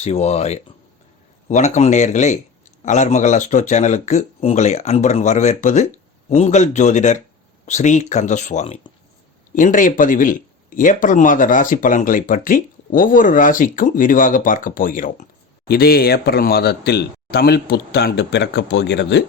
சிவாய. வணக்கம் நேயர்களே, அலர்மகள் அஸ்ட்ரோ சேனலுக்கு உங்களை அன்புடன் வரவேற்பது உங்கள் ஜோதிடர் ஸ்ரீ கந்தசுவாமி. இன்றைய பதிவில் ஏப்ரல் மாத ராசி பலன்களை பற்றி ஒவ்வொரு ராசிக்கும் விரிவாக பார்க்க போகிறோம். இதே ஏப்ரல் மாதத்தில் தமிழ் புத்தாண்டு பிறக்கப் போகிறது.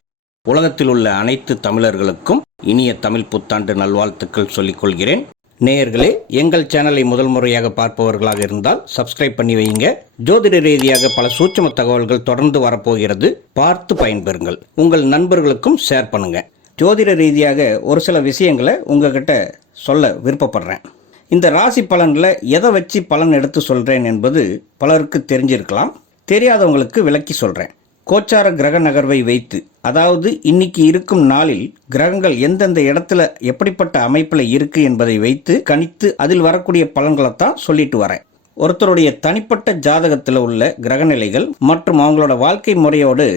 உலகத்தில் உள்ள அனைத்து தமிழர்களுக்கும் இனிய தமிழ் புத்தாண்டு நல்வாழ்த்துக்கள் சொல்லிக்கொள்கிறேன். நேயர்களே, எங்கள் சேனலை முதல் முறையாக பார்ப்பவர்களாக இருந்தால் சப்ஸ்கிரைப் பண்ணி வைங்க. ஜோதிட ரீதியாக பல சூட்சும தகவல்கள் தொடர்ந்து வரப்போகிறது, பார்த்து பயன்பெறுங்கள். உங்கள் நண்பர்களுக்கும் ஷேர் பண்ணுங்க. ஜோதிட ரீதியாக ஒரு சில விஷயங்களை உங்ககிட்ட சொல்ல விருப்பப்படுறேன். இந்த ராசி பலனில் எதை வச்சு பலன் எடுத்து சொல்கிறேன் என்பது பலருக்கு தெரிஞ்சிருக்கலாம். தெரியாதவங்களுக்கு விளக்கி சொல்கிறேன். கோச்சார கிரக நகர்வை வைத்து, அதாவது இன்னைக்கு இருக்கும் நாளில் கிரகங்கள் எந்தெந்த இடத்துல எப்படிப்பட்ட அமைப்பில் இருக்கு என்பதை வைத்து கணித்து அதில் வரக்கூடிய பலன்களைத்தான் சொல்லிட்டு வரேன். ஒருத்தருடைய தனிப்பட்ட ஜாதகத்தில் உள்ள கிரகநிலைகள் மற்றும் அவங்களோட வாழ்க்கை முறையோடு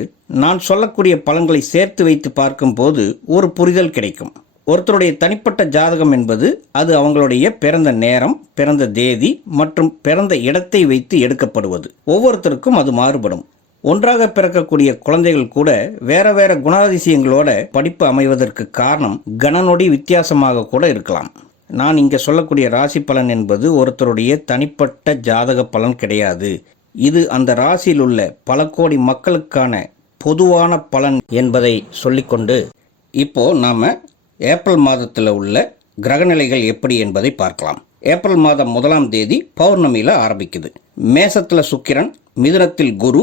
நான் சொல்லக்கூடிய பலன்களை சேர்த்து வைத்து பார்க்கும்போது ஒரு புரிதல் கிடைக்கும். ஒருத்தருடைய தனிப்பட்ட ஜாதகம் என்பது அது அவங்களுடைய பிறந்த நேரம், பிறந்த தேதி மற்றும் பிறந்த இடத்தை வைத்து எடுக்கப்படுவது. ஒவ்வொருத்தருக்கும் அது மாறுபடும். ஒன்றாக பிறக்கக்கூடிய குழந்தைகள் கூட வேற வேற குணாதிசயங்களோட படிப்பு அமைவதற்கு காரணம் கணநொடி வித்தியாசமாக கூட இருக்கலாம். நான் இங்கே சொல்லக்கூடிய ராசி பலன் என்பது ஒருத்தருடைய தனிப்பட்ட ஜாதக பலன் கிடையாது. இது அந்த ராசியில் உள்ள பல கோடி மக்களுக்கான பொதுவான பலன் என்பதை சொல்லிக்கொண்டு இப்போ நாம ஏப்ரல் மாதத்தில் உள்ள கிரகநிலைகள் எப்படி என்பதை பார்க்கலாம். ஏப்ரல் மாதம் 1ஆம் தேதி பௌர்ணமியில் ஆரம்பிக்குது. மேசத்தில் சுக்கிரன், மிதுனத்தில் குரு,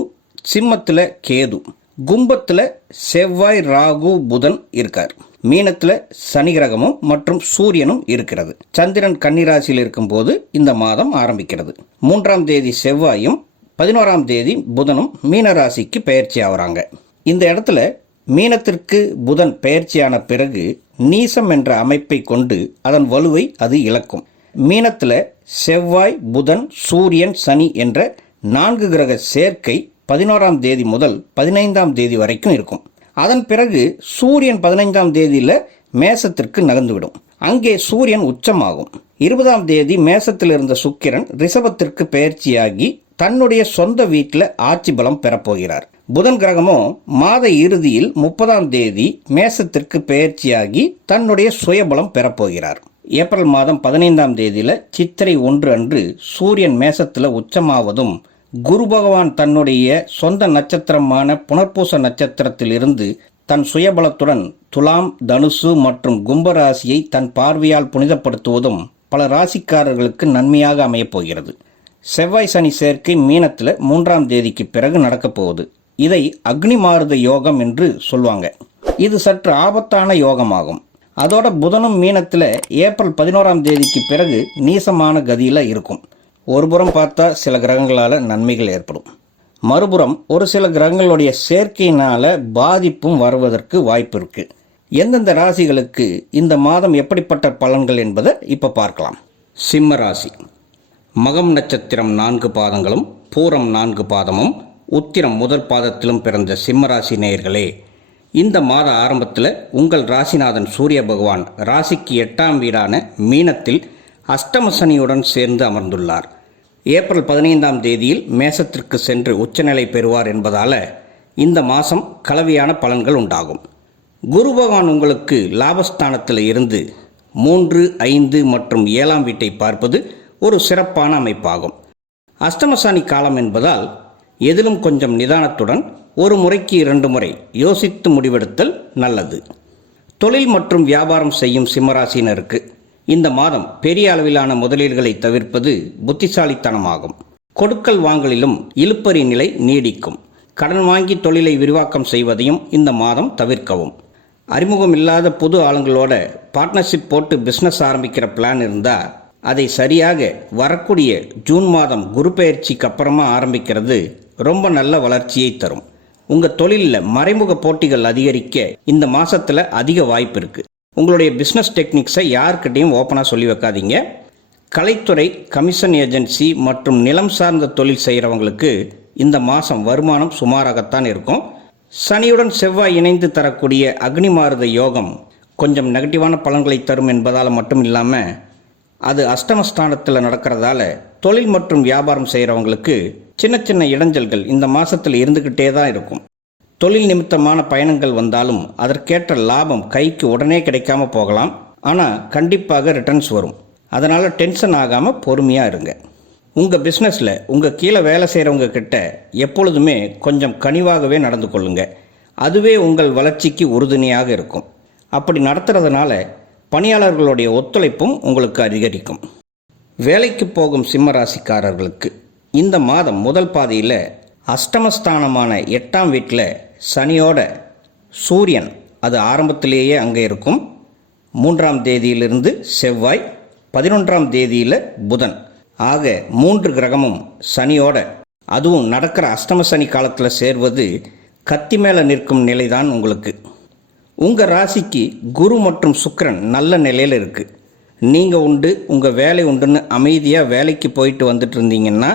சிம்மத்தில் கேது, கும்பத்தில் செவ்வாய், ராகு, புதன் இருக்கார். மீனத்தில் சனி கிரகமும் மற்றும் சூரியனும் இருக்கிறது. சந்திரன் கன்னிராசியில் இருக்கும்போது இந்த மாதம் ஆரம்பிக்கிறது. 3ஆம் தேதி செவ்வாயும் 11ஆம் தேதி புதனும் மீன ராசிக்கு பெயர்ச்சி ஆகிறாங்க. இந்த இடத்துல மீனத்திற்கு புதன் பெயர்ச்சியான பிறகு நீசம் என்ற அமைப்பை கொண்டு அதன் வலுவை அது இழக்கும். மீனத்தில் செவ்வாய், புதன், சூரியன், சனி என்ற 4 கிரக சேர்க்கை 11ஆம் தேதி முதல் 15ஆம் தேதி வரைக்கும் இருக்கும். அதன் பிறகு சூரியன் 15ஆம் தேதியில் மேசத்திற்கு நகர்ந்துவிடும். அங்கே சூரியன் உச்சமாகும். 20ஆம் தேதி மேசத்தில் இருந்த சுக்கிரன் ரிஷபத்திற்கு பெயர்ச்சியாகி தன்னுடைய சொந்த வீட்டில் ஆட்சி பலம் பெறப்போகிறார். புதன் கிரகமும் மாத இறுதியில் 30ஆம் தேதி மேசத்திற்கு பெயர்ச்சியாகி தன்னுடைய சுயபலம் பெறப்போகிறார். ஏப்ரல் மாதம் 15ஆம் தேதியில் சித்திரை 1 அன்று சூரியன் மேசத்தில் உச்சமாவதும் குரு பகவான் தன்னுடைய சொந்த நட்சத்திரமான புனர்பூச நட்சத்திரத்தில் இருந்து தன் சுயபலத்துடன் துலாம், தனுசு மற்றும் கும்பராசியை தன் பார்வையால் புனிதப்படுத்துவதும் பல ராசிக்காரர்களுக்கு நன்மையாக அமையப் போகிறது. செவ்வாய் சனி சேர்க்கை மீனத்தில் 3ஆம் தேதிக்கு பிறகு நடக்கப் போகுது. இதை அக்னி மாருத யோகம் என்று சொல்லுவாங்க. இது சற்று ஆபத்தான யோகமாகும். அதோட புதனும் மீனத்தில் ஏப்ரல் 11ஆம் தேதிக்கு பிறகு நீசமான கதியில் இருக்கும். ஒருபுறம் பார்த்தா சில கிரகங்களால் நன்மைகள் ஏற்படும், மறுபுறம் ஒரு சில கிரகங்களுடைய சேர்க்கையினால் பாதிப்பும் வருவதற்கு வாய்ப்பு இருக்குது. எந்தெந்த ராசிகளுக்கு இந்த மாதம் எப்படிப்பட்ட பலன்கள் என்பதை இப்போ பார்க்கலாம். சிம்ம ராசி. மகம் நட்சத்திரம் 4 பாதங்களும், பூரம் 4 பாதமும், உத்திரம் முதல் பாதத்திலும் பிறந்த சிம்மராசி நேயர்களே, இந்த மாத ஆரம்பத்தில் உங்கள் ராசிநாதன் சூரிய பகவான் ராசிக்கு 8ஆம் வீடான மீனத்தில் அஷ்டம சனியுடன் சேர்ந்து அமர்ந்துள்ளார். ஏப்ரல் 15ஆம் தேதியில் மேசத்திற்கு சென்று உச்சநிலை பெறுவார் என்பதால் இந்த மாதம் கலவையான பலன்கள் உண்டாகும். குரு பகவான் உங்களுக்கு லாபஸ்தானத்தில் இருந்து 3, 5 மற்றும் 7ஆம் வீட்டை பார்ப்பது ஒரு சிறப்பான அமைப்பாகும். அஷ்டம சனி காலம் என்பதால் எதிலும் கொஞ்சம் நிதானத்துடன் ஒரு முறைக்கு 2 முறை யோசித்து முடிவெடுத்தல் நல்லது. தொழில் மற்றும் வியாபாரம் செய்யும் சிம்மராசினருக்கு இந்த மாதம் பெரிய அளவிலான முதலீடுகளை தவிர்ப்பது புத்திசாலித்தனமாகும். கொடுக்கல் வாங்கலிலும் இழுபறி நிலை நீடிக்கும். கடன் வாங்கி தொழிலை விரிவாக்கம் செய்வதையும் இந்த மாதம் தவிர்க்கவும். அறிமுகம் இல்லாத புது ஆளுங்களோட பார்ட்னர்ஷிப் போட்டு பிஸ்னஸ் ஆரம்பிக்கிற பிளான் இருந்தால் அதை சரியாக வரக்கூடிய ஜூன் மாதம் குரு பெயர்ச்சிக்கு அப்புறமா ஆரம்பிக்கிறது ரொம்ப நல்ல வளர்ச்சியை தரும். உங்கள் தொழிலில் மறைமுக போட்டிகள் அதிகரிக்க இந்த மாதத்தில் அதிக வாய்ப்பு இருக்குது. உங்களுடைய பிஸ்னஸ் டெக்னிக்ஸை யார்கிட்டையும் ஓப்பனாக சொல்லி வைக்காதீங்க. கலைத்துறை, கமிஷன் ஏஜென்சி மற்றும் நிலம் சார்ந்த தொழில் செய்கிறவங்களுக்கு இந்த மாதம் வருமானம் சுமாராகத்தான் இருக்கும். சனியுடன் செவ்வாய் இணைந்து தரக்கூடிய அக்னி மாருத யோகம் கொஞ்சம் நெகட்டிவான பலன்களை தரும் என்பதால் மட்டும் இல்லாமல் அது அஷ்டமஸ்தானத்தில் நடக்கிறதால தொழில் மற்றும் வியாபாரம் செய்கிறவங்களுக்கு சின்ன சின்ன இடைஞ்சல்கள் இந்த மாதத்தில் இருந்துக்கிட்டே தான் இருக்கும். தொழில் நிமித்தமான பயணங்கள் வந்தாலும் அதற்கேற்ற லாபம் கைக்கு உடனே கிடைக்காம போகலாம். ஆனால் கண்டிப்பாக ரிட்டர்ன்ஸ் வரும். அதனால் டென்ஷன் ஆகாமல் பொறுமையாக இருங்க. உங்கள் பிஸ்னஸில் உங்கள் கீழே வேலை செய்கிறவங்க கிட்ட எப்பொழுதுமே கொஞ்சம் கனிவாகவே நடந்து கொள்ளுங்க. அதுவே உங்கள் வளர்ச்சிக்கு உறுதுணையாக இருக்கும். அப்படி நடத்துறதுனால பணியாளர்களுடைய ஒத்துழைப்பும் உங்களுக்கு அதிகரிக்கும். வேலைக்கு போகும் சிம்ம ராசிக்காரர்களுக்கு இந்த மாதம் முதல் பாதியில் அஷ்டமஸ்தானமான 8ஆம் வீட்டில் சனியோட சூரியன் அது ஆரம்பத்திலேயே அங்கே இருக்கும். 3ஆம் தேதியிலிருந்து செவ்வாய், 11ஆம் தேதியில் புதன் ஆக 3 கிரகமும் சனியோட, அதுவும் நடக்கிற அஷ்டம சனி காலத்தில் சேர்வது கத்தி மேலே நிற்கும் நிலைதான் உங்களுக்கு. உங்கள் ராசிக்கு குரு மற்றும் சுக்கிரன் நல்ல நிலையில் இருக்குது. நீங்கள் உண்டு உங்கள் வேலை உண்டுன்னு அமைதியாக வேலைக்கு போயிட்டு வந்துட்டு இருந்தீங்கன்னா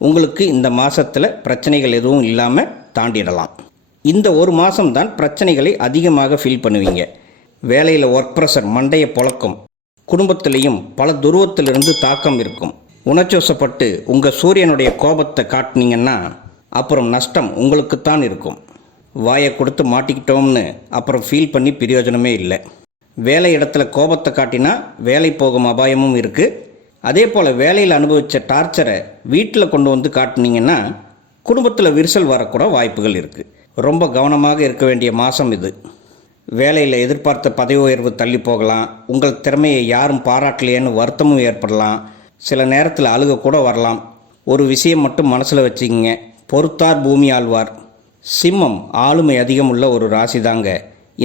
உங்களுக்கு இந்த மாதத்தில் பிரச்சனைகள் எதுவும் இல்லாமல் தாண்டிடலாம். இந்த ஒரு மாதம்தான் பிரச்சனைகளை அதிகமாக ஃபீல் பண்ணுவீங்க. வேலையில் ஒர்க் ப்ரெஷர் மண்டையை பொழக்கும். குடும்பத்திலையும் பல துருவத்திலிருந்து தாக்கம் இருக்கும். உணர்ச்சிவசப்பட்டு உங்கள் சூரியனுடைய கோபத்தை காட்டினீங்கன்னா அப்புறம் நஷ்டம் உங்களுக்குத்தான் இருக்கும். வாயை கொடுத்து மாட்டிக்கிட்டோம்னு அப்புறம் ஃபீல் பண்ணி பிரயோஜனமே இல்லை. வேலை இடத்துல கோபத்தை காட்டினா வேலை போகும் அபாயமும் இருக்குது. அதே போல் வேலையில் அனுபவித்த டார்ச்சரை வீட்டில் கொண்டு வந்து காட்டினீங்கன்னா குடும்பத்தில் விரிசல் வரக்கூட வாய்ப்புகள் இருக்குது. ரொம்ப கவனமாக இருக்க வேண்டிய மாதம் இது. வேலையில் எதிர்பார்த்த பதவி உயர்வு தள்ளி போகலாம். உங்கள் திறமையை யாரும் பாராட்டலையேன்னு வருத்தமும் ஏற்படலாம். சில நேரத்தில் அழுக கூட வரலாம். ஒரு விஷயம் மட்டும் மனசில் வச்சுக்கிங்க, பொறுத்தார் பூமி ஆழ்வார். சிம்மம் ஆளுமை அதிகம் உள்ள ஒரு ராசி தாங்க.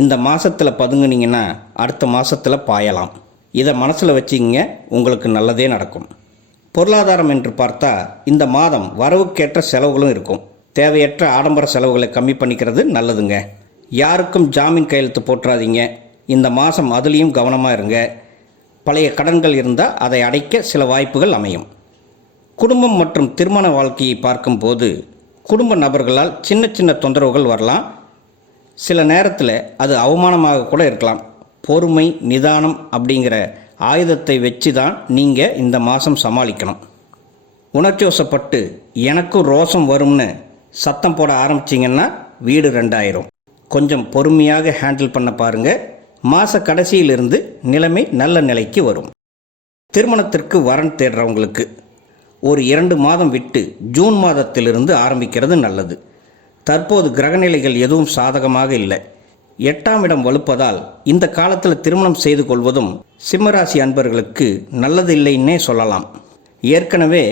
இந்த மாதத்தில் பதுங்குனீங்கன்னா அடுத்த மாதத்தில் பாயலாம். இதை மனசில் வச்சுக்கிங்க, உங்களுக்கு நல்லதே நடக்கும். பொருளாதாரம் என்று பார்த்தா இந்த மாதம் வரவுக்கேற்ற செலவுகளும் இருக்கும். தேவையற்ற ஆடம்பர செலவுகளை கம்மி பண்ணிக்கிறது நல்லதுங்க. யாருக்கும் ஜாமீன் கையெழுத்து போட்டுறாதீங்க. இந்த மாதம் அதுலேயும் கவனமாக இருங்க. பழைய கடன்கள் இருந்தால் அதை அடைக்க சில வாய்ப்புகள் அமையும். குடும்பம் மற்றும் திருமண வாழ்க்கையை பார்க்கும்போது குடும்ப நபர்களால் சின்ன சின்ன தொந்தரவுகள் வரலாம். சில நேரத்தில் அது அவமானமாக கூட இருக்கலாம். பொறுமை, நிதானம் அப்படிங்கிற ஆயுதத்தை வச்சு தான் நீங்கள் இந்த மாதம் சமாளிக்கணும். உணர்ச்சிவசப்பட்டு எனக்கும் ரோசம் வரும்னு சத்தம் போட ஆரம்பிச்சிங்கன்னா வீடு 2 கொஞ்சம் பொறுமையாக ஹேண்டில் பண்ண பாருங்கள். மாத கடைசியிலிருந்து நிலைமை நல்ல நிலைக்கு வரும். திருமணத்திற்கு வரன் தேடுறவங்களுக்கு ஒரு 2 மாதம் விட்டு ஜூன் மாதத்திலிருந்து ஆரம்பிக்கிறது நல்லது. தற்போது கிரகநிலைகள் எதுவும் சாதகமாக இல்லை. 8ஆம் இடம் வலுப்பதால் இந்த காலத்தில் திருமணம் செய்து கொள்வதும் சிம்மராசி அன்பர்களுக்கு நல்லது இல்லைன்னே சொல்லலாம். ஏற்கனவே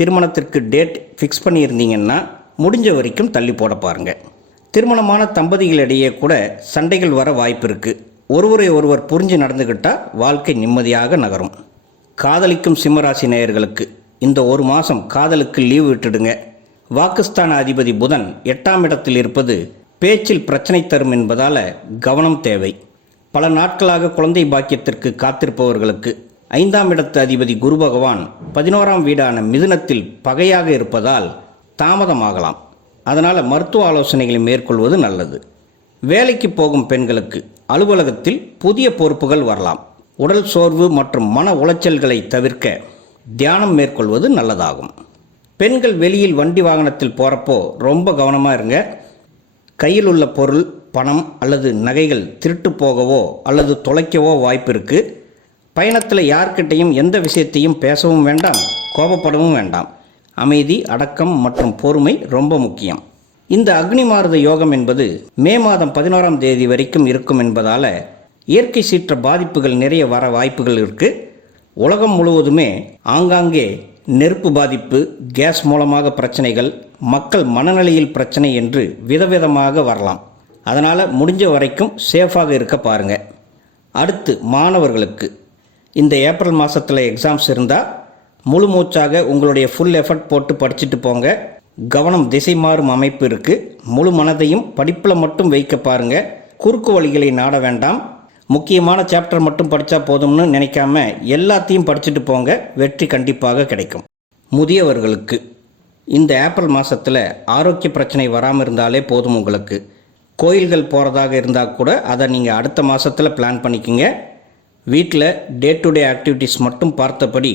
திருமணத்திற்கு டேட் ஃபிக்ஸ் பண்ணியிருந்தீங்கன்னா முடிஞ்ச வரைக்கும் தள்ளி போட பாருங்கள். திருமணமான தம்பதிகளிடையே கூட சண்டைகள் வர வாய்ப்பு இருக்குது. ஒருவரை ஒருவர் புரிஞ்சு நடந்துக்கிட்டால் வாழ்க்கை நிம்மதியாக நகரும். காதலிக்கும் சிம்மராசி நேயர்களுக்கு இந்த ஒரு மாதம் காதலுக்கு லீவு விட்டுடுங்க. வாக்குஸ்தான அதிபதி புதன் 8ஆம் இடத்தில் இருப்பது பேச்சில் பிரச்சனை தரும் என்பதால் கவனம் தேவை. பல நாட்களாக குழந்தை பாக்கியத்திற்கு காத்திருப்பவர்களுக்கு 5ஆம் இடத்து அதிபதி குரு பகவான் 11ஆம் வீடான மிதுனத்தில் பகையாக இருப்பதால் தாமதமாகலாம். அதனால் மருத்துவ ஆலோசனைகளை மேற்கொள்வது நல்லது. வேலைக்கு போகும் பெண்களுக்கு அலுவலகத்தில் புதிய பொறுப்புகள் வரலாம். உடல் சோர்வு மற்றும் மன உளைச்சல்களை தவிர்க்க தியானம் மேற்கொள்வது நல்லதாகும். பெண்கள் வெளியில் வண்டி வாகனத்தில் போகிறப்போ ரொம்ப கவனமாக இருங்க. கையில் உள்ள பொருள், பணம் அல்லது நகைகள் திருட்டு போகவோ அல்லது தொலைக்கவோ வாய்ப்பு இருக்குது. பயணத்தில் யார்கிட்டையும் எந்த விஷயத்தையும் பேசவும் வேண்டாம், கோபப்படவும் வேண்டாம். அமைதி, அடக்கம் மற்றும் பொறுமை ரொம்ப முக்கியம். இந்த அக்னி மாருத யோகம் என்பது மே மாதம் 11ஆம் தேதி வரைக்கும் இருக்கும் என்பதால் இயற்கை சீற்ற பாதிப்புகள் நிறைய வர வாய்ப்புகள் இருக்குது. உலகம் முழுவதுமே ஆங்காங்கே நெருப்பு பாதிப்பு, கேஸ் மூலமாக பிரச்சனைகள், மக்கள் மனநிலையில் பிரச்சனை என்று விதவிதமாக வரலாம். அதனால் முடிஞ்ச வரைக்கும் சேஃபாக இருக்க பாருங்கள். அடுத்து மாணவர்களுக்கு இந்த ஏப்ரல் மாதத்தில் எக்ஸாம்ஸ் இருந்தால் முழு மூச்சாக உங்களுடைய ஃபுல் எஃபர்ட் போட்டு படிச்சுட்டு போங்க. கவனம் திசை மாறும் அமைப்பு இருக்குது. முழு மனதையும் படிப்பில் மட்டும் வைக்க பாருங்கள். குறுக்கு வழிகளை நாட வேண்டாம். முக்கியமான சாப்டர் மட்டும் படித்தா போதும்னு நினைக்காம எல்லாத்தையும் படிச்சுட்டு போங்க. வெற்றி கண்டிப்பாக கிடைக்கும். முதியவர்களுக்கு இந்த ஏப்ரல் மாதத்தில் ஆரோக்கிய பிரச்சனை வராமல் இருந்தாலே போதும். உங்களுக்கு கோயில்கள் போகிறதாக இருந்தால் கூட அதை நீங்கள் அடுத்த மாதத்தில் பிளான் பண்ணிக்கோங்க. வீட்டில் டே டு டே ஆக்டிவிட்டீஸ் மட்டும் பார்த்தபடி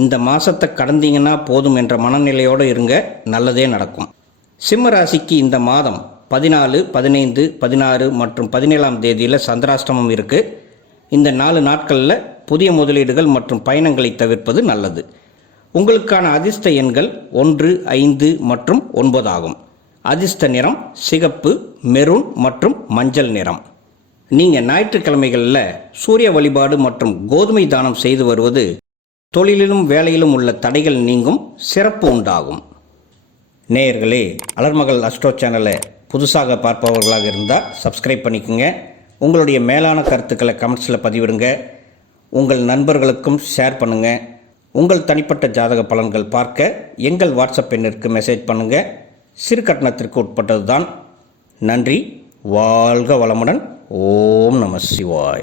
இந்த மாதத்தை கடந்தீங்கன்னா போதும் என்ற மனநிலையோடு இருங்க, நல்லதே நடக்கும். சிம்ம ராசிக்கு இந்த மாதம் 14, 15, 16 மற்றும் 17ஆம் தேதியில் சந்திராஷ்டமம் இருக்குது. இந்த 4 நாட்களில் புதிய முதலீடுகள் மற்றும் பயணங்களை தவிர்ப்பது நல்லது. உங்களுக்கான அதிர்ஷ்ட எண்கள் 1, 5 மற்றும் 9 ஆகும். அதிர்ஷ்ட நிறம் சிகப்பு, மெரூன் மற்றும் மஞ்சள் நிறம். நீங்கள் ஞாயிற்றுக்கிழமைகளில் சூரிய வழிபாடு மற்றும் கோதுமை தானம் செய்து வருவது தொழிலிலும் வேலையிலும் உள்ள தடைகள் நீங்கும், சிறப்பு உண்டாகும். நேயர்களே, அலர்மகள் அஸ்ட்ரோ சேனலை புதுசாக பார்ப்பவர்களாக இருந்தால் சப்ஸ்கிரைப் பண்ணிக்கோங்க. உங்களுடைய மேலான கருத்துக்களை கமெண்ட்ஸில் பதிவிடுங்க. உங்கள் நண்பர்களுக்கும் ஷேர் பண்ணுங்கள். உங்கள் தனிப்பட்ட ஜாதக பலன்கள் பார்க்க எங்கள் வாட்ஸ்அப் எண்ணிற்கு மெசேஜ் பண்ணுங்கள். சிறு கட்டணத்திற்கு உட்பட்டது தான். நன்றி. வாழ்க வளமுடன். ஓம் நம சிவாய.